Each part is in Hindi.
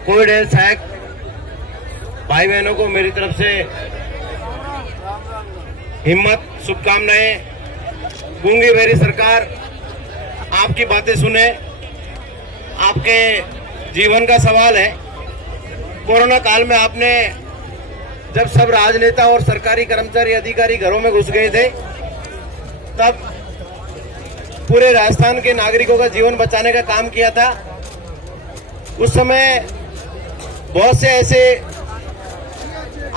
कोविड हेल्थ सहायक भाई बहनों को मेरी तरफ से हिम्मत, शुभकामनाएं। गूंगी बहरी सरकार आपकी बातें सुने, आपके जीवन का सवाल है। कोरोना काल में आपने जब सब राजनेता और सरकारी कर्मचारी अधिकारी घरों में घुस गए थे, तब पूरे राजस्थान के नागरिकों का जीवन बचाने का काम किया था। उस समय बहुत से ऐसे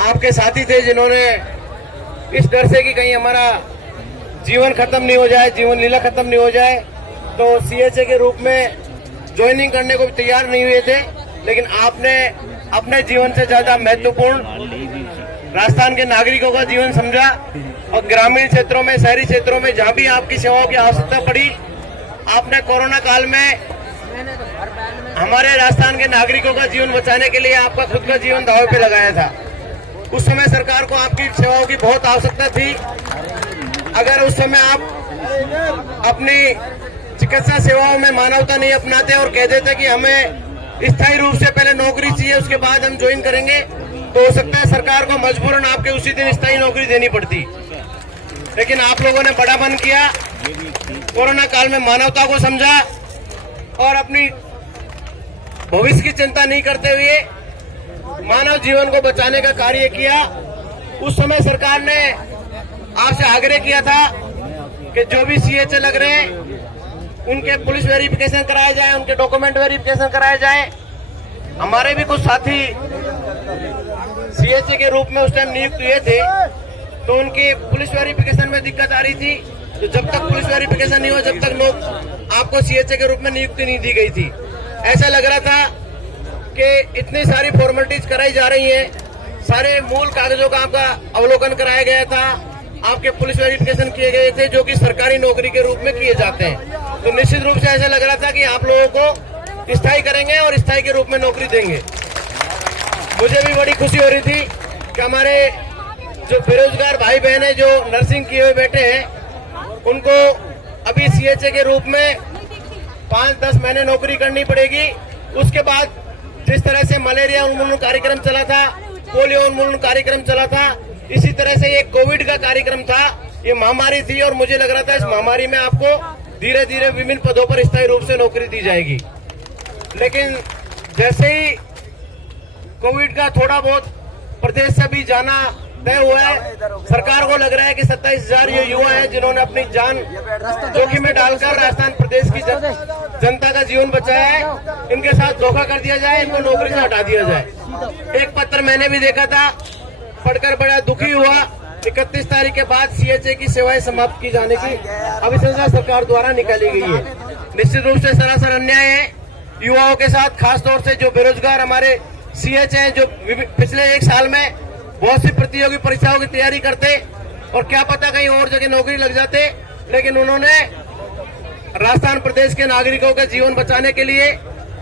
आपके साथी थे जिन्होंने इस डर से कि कहीं हमारा जीवन खत्म नहीं हो जाए, जीवन लीला खत्म नहीं हो जाए, तो सीएचए के रूप में ज्वाइनिंग करने को भी तैयार नहीं हुए थे। लेकिन आपने अपने जीवन से ज्यादा महत्वपूर्ण राजस्थान के नागरिकों का जीवन समझा और ग्रामीण क्षेत्रों में, शहरी क्षेत्रों में जहां भी आपकी सेवाओं की आवश्यकता पड़ी, आपने कोरोना काल में हमारे राजस्थान के नागरिकों का जीवन बचाने के लिए आपका खुद का जीवन दांव पे लगाया था। उस समय सरकार को आपकी सेवाओं की बहुत आवश्यकता थी। अगर उस समय आप अपनी चिकित्सा सेवाओं में मानवता नहीं अपनाते और कह देते कि हमें स्थायी रूप से पहले नौकरी चाहिए, उसके बाद हम ज्वाइन करेंगे, तो हो सकता है सरकार को मजबूरन आपके उसी दिन स्थायी नौकरी देनी पड़ती। लेकिन आप लोगों ने बड़ा मन किया, कोरोना काल में मानवता को समझा और अपनी भविष्य की चिंता नहीं करते हुए मानव जीवन को बचाने का कार्य किया। उस समय सरकार ने आपसे आग्रह किया था कि जो भी सीएचए लग रहे हैं उनके पुलिस वेरिफिकेशन कराया जाए, उनके डॉक्यूमेंट वेरिफिकेशन कराया जाए। हमारे भी कुछ साथी सीएचए के रूप में उस टाइम नियुक्त हुए थे, तो उनकी पुलिस वेरिफिकेशन में दिक्कत आ रही थी। तो जब तक पुलिस वेरिफिकेशन नहीं हुआ, जब तक लोग आपको सीएचए के रूप में नियुक्ति नहीं दी गई थी। ऐसा लग रहा था कि इतनी सारी फॉर्मेलिटीज कराई जा रही हैं, सारे मूल कागजों का आपका अवलोकन कराया गया था, आपके पुलिस वेरिफिकेशन किए गए थे, जो कि सरकारी नौकरी के रूप में किए जाते हैं। तो निश्चित रूप से ऐसा लग रहा था कि आप लोगों को स्थायी करेंगे और स्थायी के रूप में नौकरी देंगे। मुझे भी बड़ी खुशी हो रही थी कि हमारे जो बेरोजगार भाई बहन है, जो नर्सिंग किए हुए बैठे हैं, उनको अभी सीएचए के रूप में 5-10 महीने नौकरी करनी पड़ेगी। उसके बाद जिस तरह से मलेरिया उन्मूलन कार्यक्रम चला था, पोलियो उन्मूलन कार्यक्रम चला था, इसी तरह से ये कोविड का कार्यक्रम था। ये महामारी थी और मुझे लग रहा था इस महामारी में आपको धीरे धीरे विभिन्न पदों पर स्थायी रूप से नौकरी दी जाएगी। लेकिन जैसे ही कोविड का थोड़ा बहुत प्रदेश से भी जाना तय हुआ है, सरकार को लग रहा है कि 27,000 ये युवा हैं जिन्होंने अपनी जान जोखिम में डालकर राजस्थान प्रदेश की जनता का जीवन बचाया है, इनके साथ धोखा कर दिया जाए, इनको नौकरी से हटा दिया जाए। एक पत्र मैंने भी देखा था, पढ़कर बड़ा दुखी हुआ। 31 तारीख के बाद सीएचए की सेवाएं समाप्त की जाने की अधिसूचना सरकार द्वारा निकाली गई है। निश्चित रूप से सरासर अन्याय है युवाओं के साथ, खासतौर से जो बेरोजगार हमारे सीएचए हैं, जो पिछले 1 साल में बहुत सी प्रतियोगी परीक्षाओं की तैयारी करते और क्या पता कहीं और जगह नौकरी लग जाते, लेकिन उन्होंने राजस्थान प्रदेश के नागरिकों का जीवन बचाने के लिए